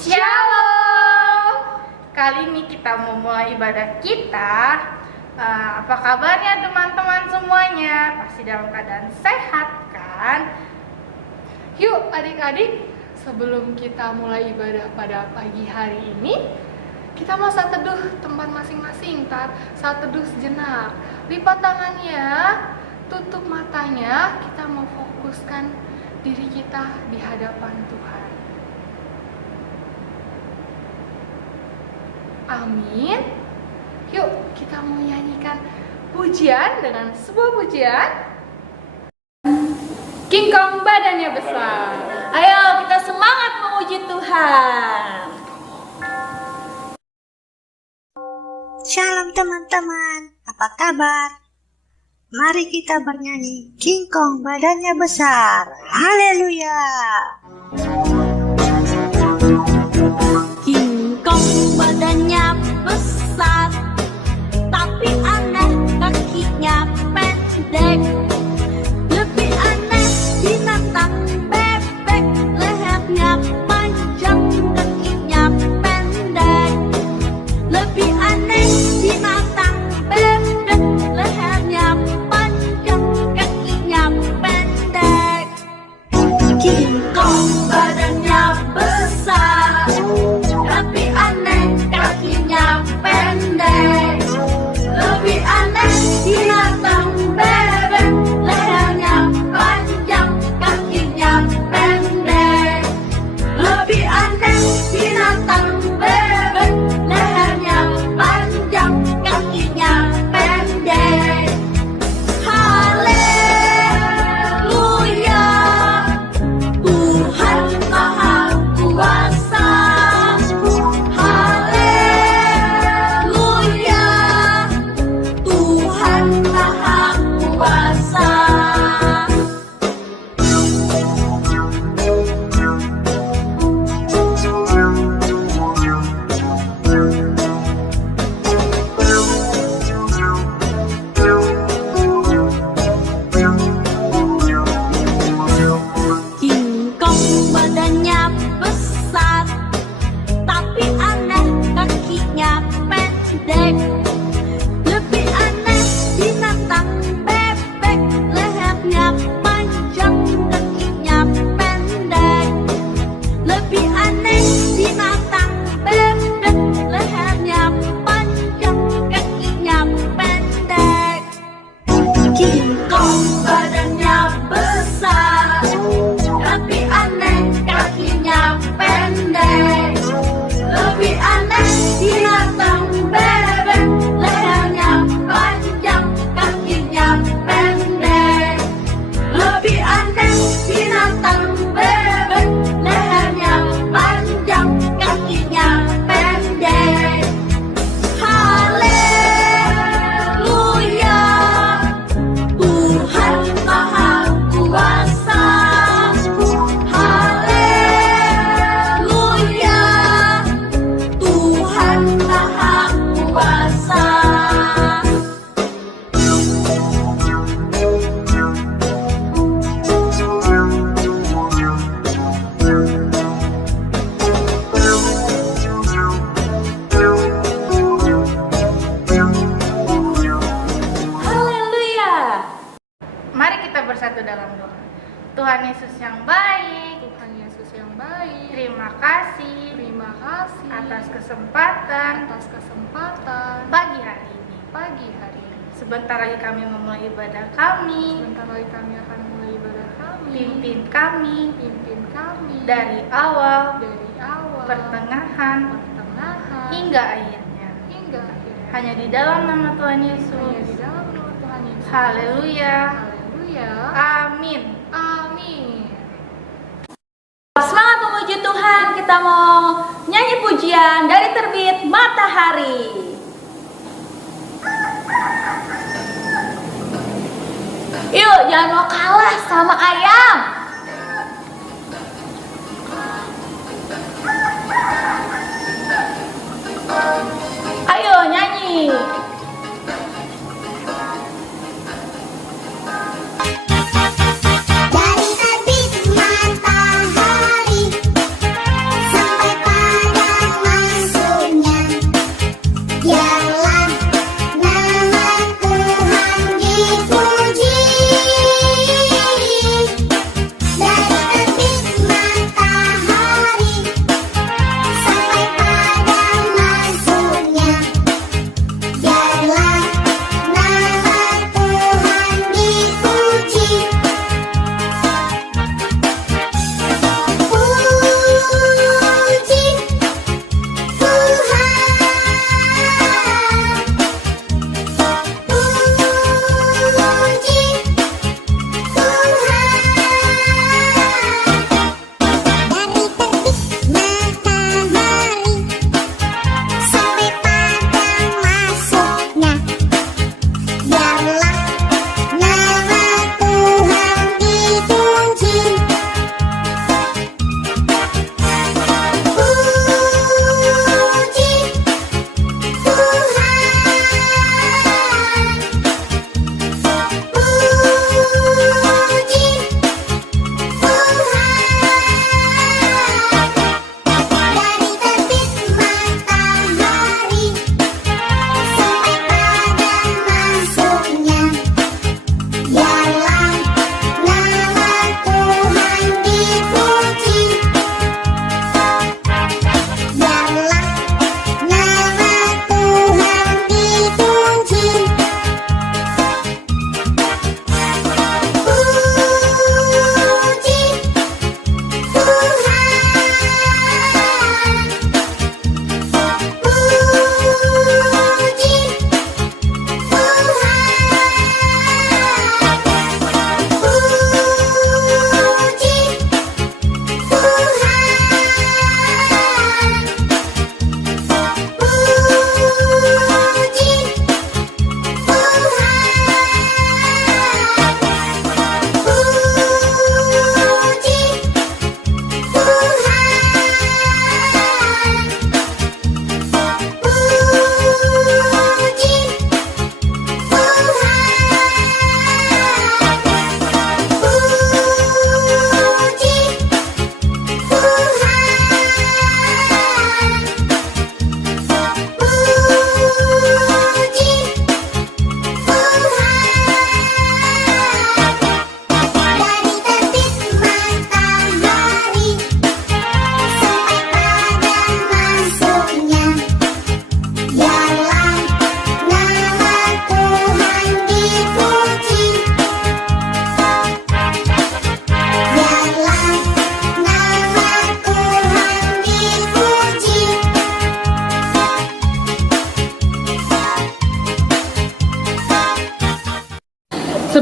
Shalom. Kali ini kita mau mulai ibadah kita. Apa kabarnya teman-teman semuanya? Pasti dalam keadaan sehat kan? Yuk adik-adik, sebelum kita mulai ibadah pada pagi hari ini, kita mau saat teduh tempat masing-masing. Saat teduh sejenak, lipat tangannya, tutup matanya. Kita mau fokuskan diri kita di hadapan Tuhan. Amin. Yuk kita mau nyanyikan pujian dengan sebuah pujian. King Kong badannya besar. Ayo kita semangat memuji Tuhan. Shalom teman-teman, apa kabar? Mari kita bernyanyi King Kong badannya besar. Haleluya. King Kong badannya besar, tapi aneh kakinya pendek. Lebih aneh binatang bebek, lehernya panjang, kakinya pendek. Lebih aneh binatang bebek, lehernya panjang, kakinya pendek. King Kong badannya besar, tapi aneh kakinya pendek. Lebih aneh binatang bebek, lehernya panjang, kakinya pendek. Lebih aneh binatang bebek, lehernya panjang, kakinya pendek. Haleluya, Tuhan Maha Kuasa. Haleluya, Tuhan Maha Kuasa. King Kong badannya besar, tapi aneh kakinya pendek. Lebih aneh binatang bebek, lehernya panjang, kakinya pendek. Lebih aneh binatang bebek, lehernya panjang, kakinya pendek. King Kong badannya besar, tapi aneh kakinya pendek. Lebih aneh binatang bebek, lehernya panjang, kakinya pendek. Lebih aneh binatang bebek, lehernya panjang, kakinya pendek. Haleluya, Tuhan Maha Kuasa. Haleluya, Tuhan Maha Kuasa. Haleluya. Mari kita bersatu dalam doa. Tuhan Yesus yang baik, Tuhan Yesus yang baik, terima kasih terima kasih atas kesempatan pagi hari ini. Sebentar lagi kami memulai ibadah kami. Sebentar lagi kami akan mulai ibadah kami. Pimpin kami dari awal, awal, pertengahan, hingga akhirnya. akhirnya. Hanya di dalam nama Tuhan Hanya di Yesus. dalam nama Tuhan Yesus. Haleluya. Haleluya. Amin. Amin. Semangat memuji Tuhan, kita mau nyanyi pujian dari terbit matahari. Yuk, jangan mau kalah sama ayam. Ayo nyanyi. Dari terbit matahari sampai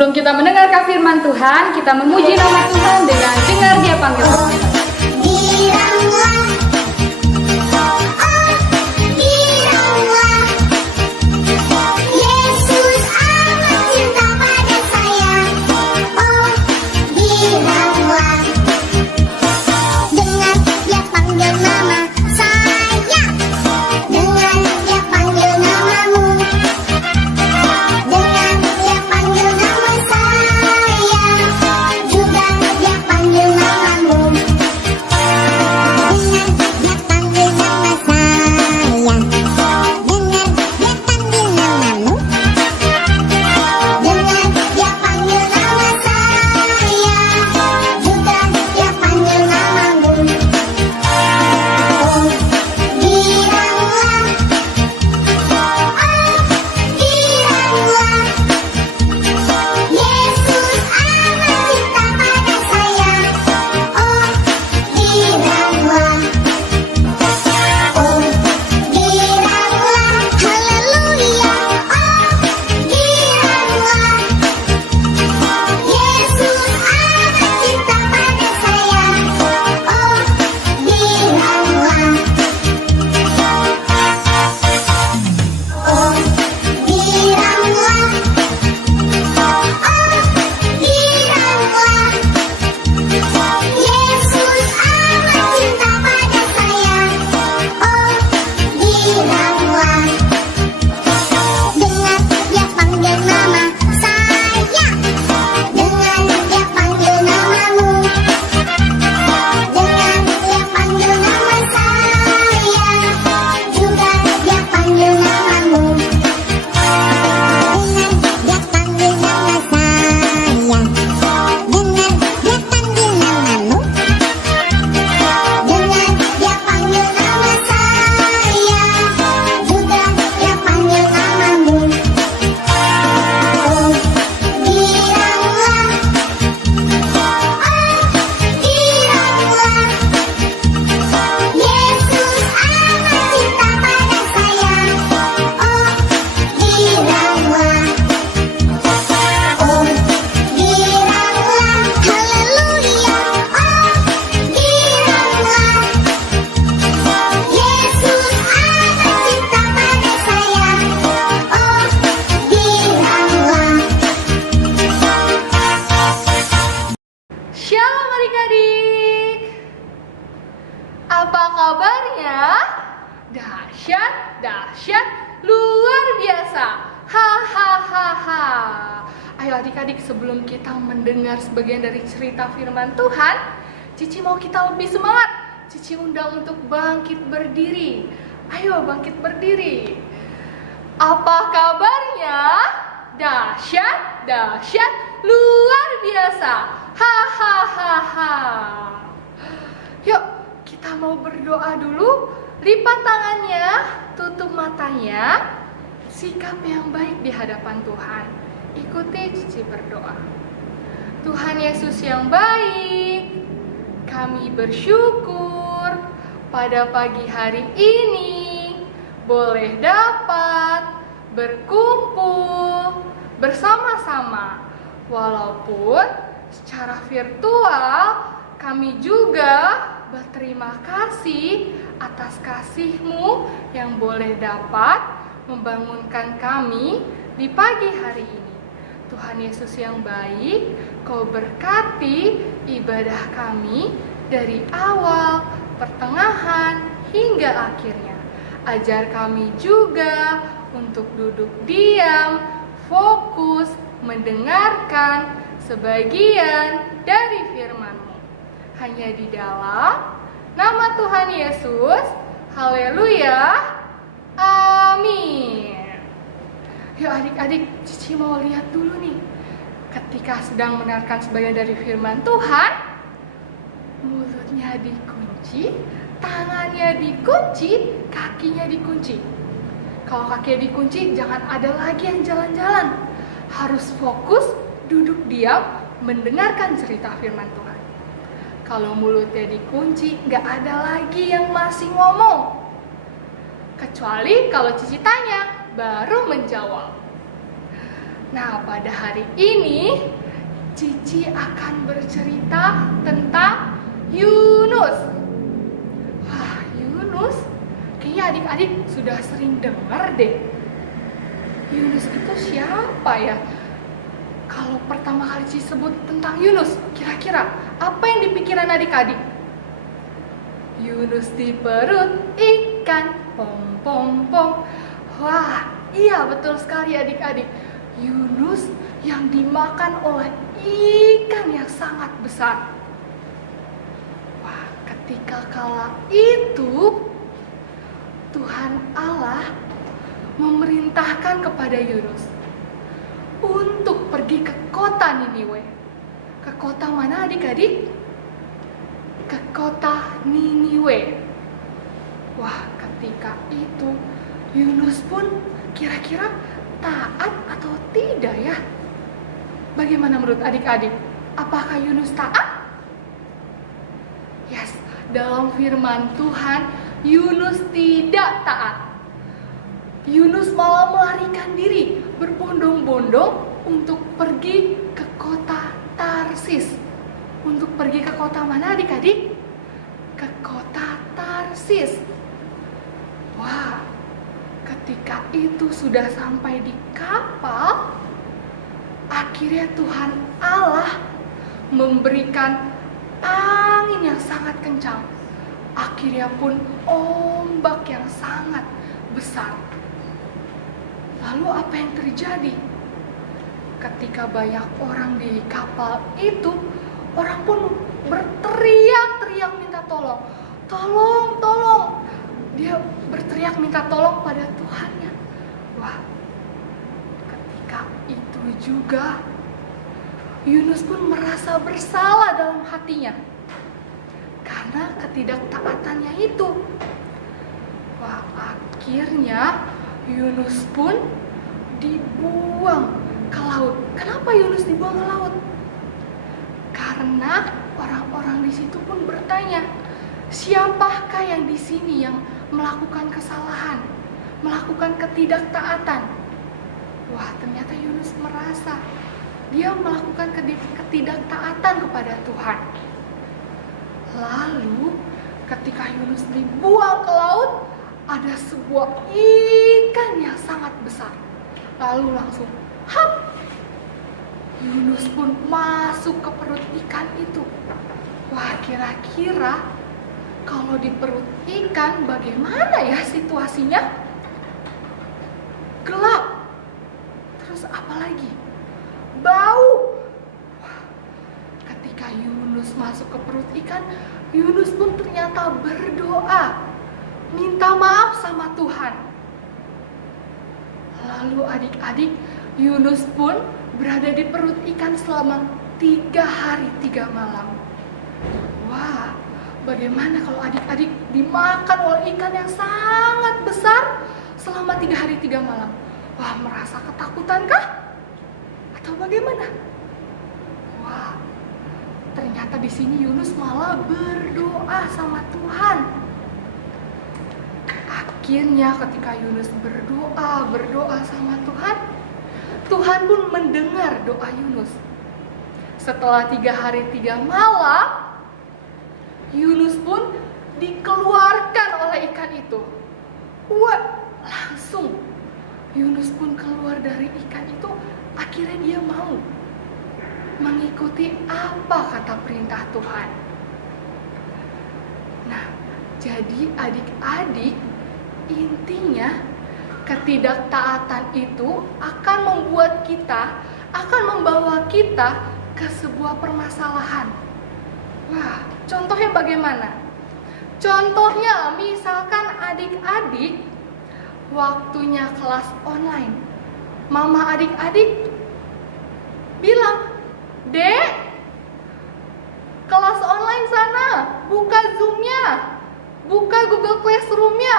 Sebelum kita mendengarkan firman Tuhan, kita memuji nama Tuhan dengan dengar Dia panggil. Bilanglah, oh bilanglah, Yesus amat cinta pada saya. Oh bilanglah, dengar Dia panggil nama saya, dengar Dia panggil namamu, dengar Dia panggil nama saya, juga Dia panggil namamu. Shalom adik-adik. Apa kabarnya? Dahsyat, dahsyat, luar biasa. Hahaha. Ayo adik-adik, sebelum kita mendengar sebagian dari cerita firman Tuhan, Cici mau kita lebih semangat. Cici undang untuk bangkit berdiri. Ayo bangkit berdiri. Apa kabarnya? Dahsyat, dahsyat, luar biasa. Hahaha. Yuk, kita mau berdoa dulu. Lipat tangannya, tutup matanya. Sikap yang baik di hadapan Tuhan. Ikuti Cici berdoa. Tuhan Yesus yang baik, kami bersyukur pada pagi hari ini boleh dapat berkumpul bersama-sama. Walaupun secara virtual, kami juga berterima kasih atas kasih-Mu yang boleh dapat membangunkan kami di pagi hari ini. Tuhan Yesus yang baik, Kau berkati ibadah kami dari awal, pertengahan, hingga akhirnya. Ajar kami juga untuk duduk diam, fokus, mendengarkan sebagian dari firman-Mu. Hanya di dalam nama Tuhan Yesus, haleluya, amin. Yuk adik-adik, Cici mau lihat dulu nih. Ketika sedang mendengarkan sebagian dari firman Tuhan, mulutnya dikunci, tangannya dikunci, kakinya dikunci. Kalau kakinya dikunci, jangan ada lagi yang jalan-jalan. Harus fokus, duduk diam, mendengarkan cerita firman Tuhan. Kalau mulutnya dikunci, nggak ada lagi yang masih ngomong. Kecuali kalau Cici tanya, baru menjawab. Nah, pada hari ini Cici akan bercerita tentang Yunus. Wah, Yunus, kayaknya adik-adik sudah sering dengar deh. Yunus itu siapa ya? Kalau pertama kali Cici sebut tentang Yunus, kira-kira apa yang dipikiran adik-adik? Yunus di perut ikan, pom pom pom. Wah, iya betul sekali adik-adik. Yunus yang dimakan oleh ikan yang sangat besar. Wah, ketika kala itu Tuhan Allah memerintahkan kepada Yunus untuk pergi ke kota Niniwe. Ke kota mana adik-adik? Ke kota Niniwe. Wah, ketika itu Yunus pun kira-kira taat atau tidak ya? Bagaimana menurut adik-adik? Apakah Yunus taat? Yes, dalam firman Tuhan, Yunus tidak taat. Yunus malah melarikan diri, berbondong-bondong untuk pergi ke kota Tarsis. Untuk pergi ke kota mana adik-adik? Ke kota Tarsis. Wah, ketika itu sudah sampai di kapal, akhirnya Tuhan Allah memberikan angin yang sangat kencang. Akhirnya pun ombak yang sangat besar. Lalu apa yang terjadi? Ketika banyak orang di kapal itu, orang pun berteriak-teriak minta tolong. Tolong, tolong. Dia berteriak minta tolong pada Tuhannya. Wah, ketika itu juga Yunus pun merasa bersalah dalam hatinya karena ketidaktaatannya itu. Wah, akhirnya Yunus pun dibuang ke laut. Kenapa Yunus dibuang ke laut? Karena orang-orang di situ pun bertanya, siapakah yang di sini yang melakukan kesalahan, melakukan ketidaktaatan? Wah, ternyata Yunus merasa dia melakukan ketidaktaatan kepada Tuhan. Lalu, ketika Yunus dibuang ke laut, ada sebuah ikan yang sangat besar. Lalu langsung, hap! Yunus pun masuk ke perut ikan itu. Wah, kira-kira kalau di perut ikan bagaimana ya situasinya? Gelap. Terus apa lagi? Bau. Wah, ketika Yunus masuk ke perut ikan, Yunus pun ternyata berdoa, minta maaf sama Tuhan. Lalu adik-adik, Yunus pun berada di perut ikan selama 3 hari 3 malam. Wah, bagaimana kalau adik-adik dimakan oleh ikan yang sangat besar selama 3 hari 3 malam? Wah, merasa ketakutan kah? Atau bagaimana? Wah, ternyata di sini Yunus malah berdoa sama Tuhan. Akhirnya ketika Yunus berdoa sama Tuhan, Tuhan pun mendengar doa Yunus. Setelah 3 hari 3 malam, Yunus pun dikeluarkan oleh ikan itu. Wah, langsung Yunus pun keluar dari ikan itu. Akhirnya dia mau mengikuti apa kata perintah Tuhan. Nah, jadi adik-adik, intinya ketidaktaatan itu akan membawa kita ke sebuah permasalahan. Wah, contohnya bagaimana? Contohnya misalkan adik-adik waktunya kelas online. Mama adik-adik bilang, "Dek, kelas online sana, buka Zoom-nya, buka Google Classroom-nya."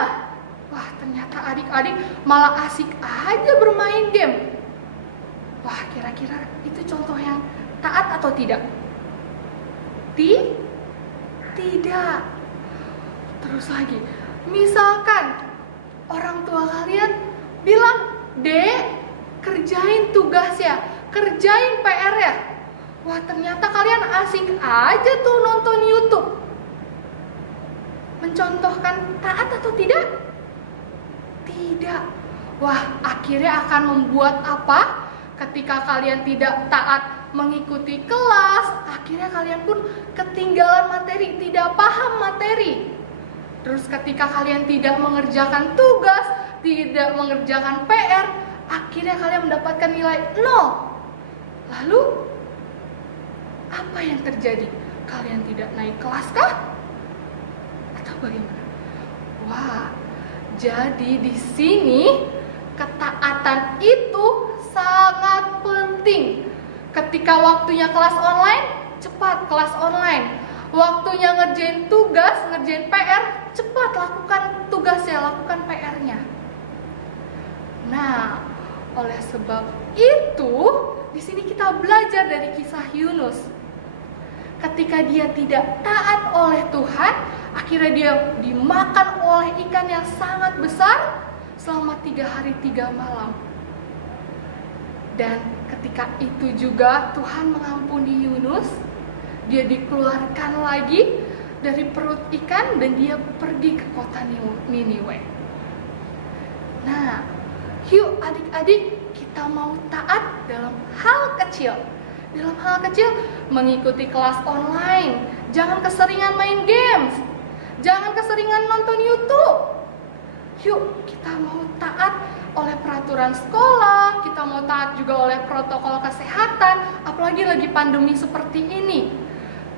Wah, ternyata adik-adik malah asik aja bermain game. Wah, kira-kira itu contoh yang taat atau tidak? Tidak. Terus lagi, misalkan orang tua kalian bilang, "Dek, kerjain tugasnya, kerjain PR-nya. Wah, ternyata kalian asik aja tuh nonton YouTube. Mencontohkan taat atau tidak? Tidak. Wah, akhirnya akan membuat apa? Ketika kalian tidak taat mengikuti kelas, akhirnya kalian pun ketinggalan materi, tidak paham materi. Terus ketika kalian tidak mengerjakan tugas, tidak mengerjakan PR, akhirnya kalian mendapatkan nilai 0. Lalu, apa yang terjadi? Kalian tidak naik kelas kah? Atau bagaimana? Wah, jadi di sini ketaatan itu sangat penting. Ketika waktunya kelas online, cepat kelas online. Waktunya ngerjain tugas, ngerjain PR, cepat lakukan tugasnya, lakukan PR-nya. Nah, oleh sebab itu, di sini kita belajar dari kisah Yunus. Ketika dia tidak taat oleh Tuhan, akhirnya dia dimakan oleh ikan yang sangat besar selama 3 hari 3 malam. Dan ketika itu juga Tuhan mengampuni Yunus. Dia dikeluarkan lagi dari perut ikan dan dia pergi ke kota Niniwe. Nah, yuk adik-adik, kita mau taat dalam hal kecil. Dalam hal kecil, mengikuti kelas online. Jangan keseringan main games. Jangan keseringan nonton YouTube. Yuk, kita mau taat oleh peraturan sekolah. Kita mau taat juga oleh protokol kesehatan. Apalagi lagi pandemi seperti ini.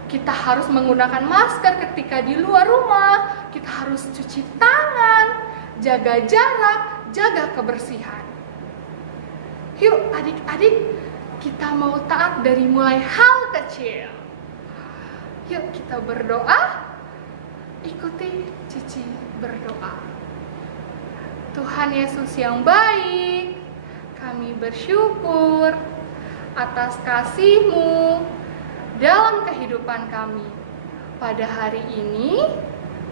Kita harus menggunakan masker ketika di luar rumah. Kita harus cuci tangan, jaga jarak, jaga kebersihan. Yuk adik-adik, kita mau taat dari mulai hal kecil. Yuk kita berdoa. Ikuti Cici berdoa. Tuhan Yesus yang baik, kami bersyukur atas kasih-Mu dalam kehidupan kami. Pada hari ini,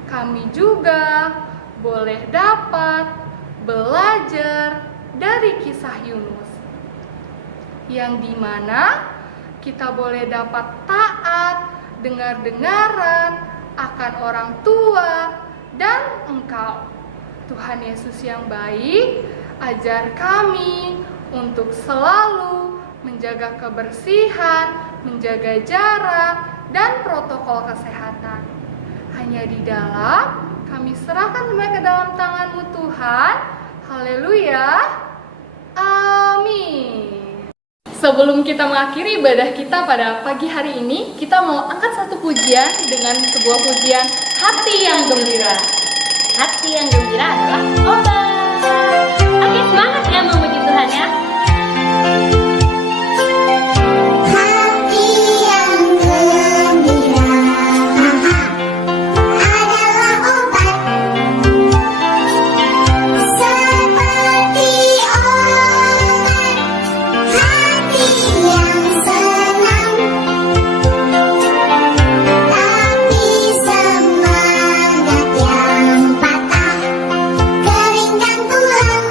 kami juga boleh dapat belajar dari kisah Yunus, yang dimana kita boleh dapat taat, dengar-dengaran akan orang tua dan Engkau. Tuhan Yesus yang baik, ajar kami untuk selalu menjaga kebersihan, menjaga jarak, dan protokol kesehatan. Hanya di dalam, kami serahkan semua ke dalam tangan-Mu Tuhan. Haleluya. Amin. Sebelum kita mengakhiri ibadah kita pada pagi hari ini, kita mau angkat satu pujian dengan sebuah pujian Hati yang Gembira. Hati yang gembira adalah obat. Oke, semangat ya memuji Tuhan ya. Hati yang gembira adalah obat, seperti obat hati yang senang, tapi semangat yang patah keringkan tulang.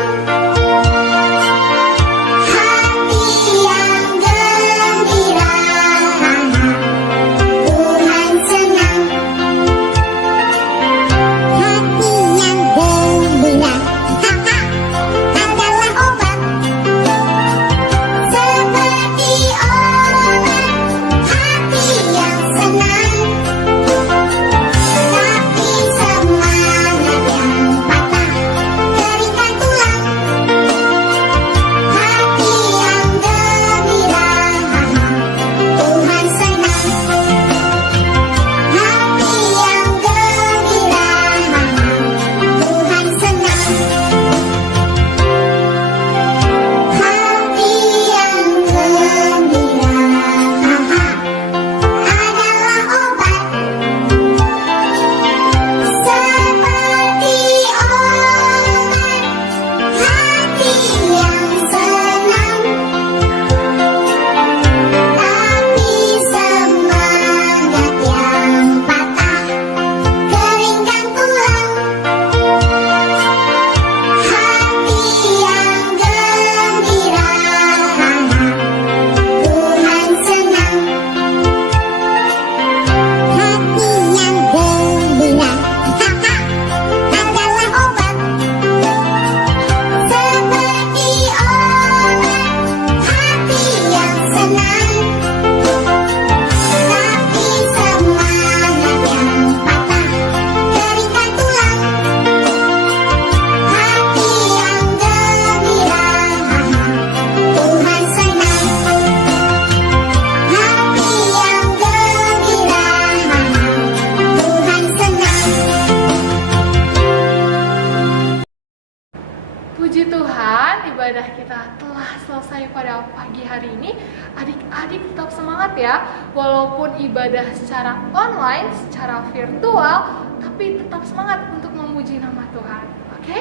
ibadah kita telah selesai pada pagi hari ini. Adik-adik tetap semangat ya, walaupun ibadah secara online, secara virtual, tapi tetap semangat untuk memuji nama Tuhan. Oke?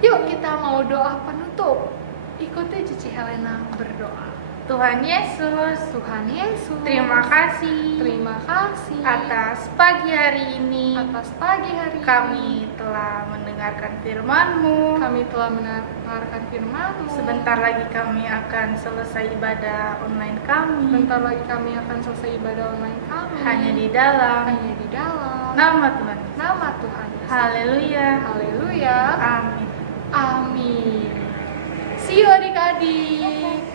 Yuk kita mau doa penutup. Ikuti Cici Helena berdoa. Tuhan Yesus, Tuhan Yesus, terima kasih atas pagi hari ini. atas pagi hari ini. Kami telah mendengarkan firman-Mu. Kami telah mendengarkan firman-Mu. Sebentar lagi kami akan selesai ibadah online kami. Sebentar lagi kami akan selesai ibadah online kami. Hanya di dalam nama Tuhan. nama Tuhan Yesus. Haleluya. Haleluya. Amin. Amin. See you adik-adik.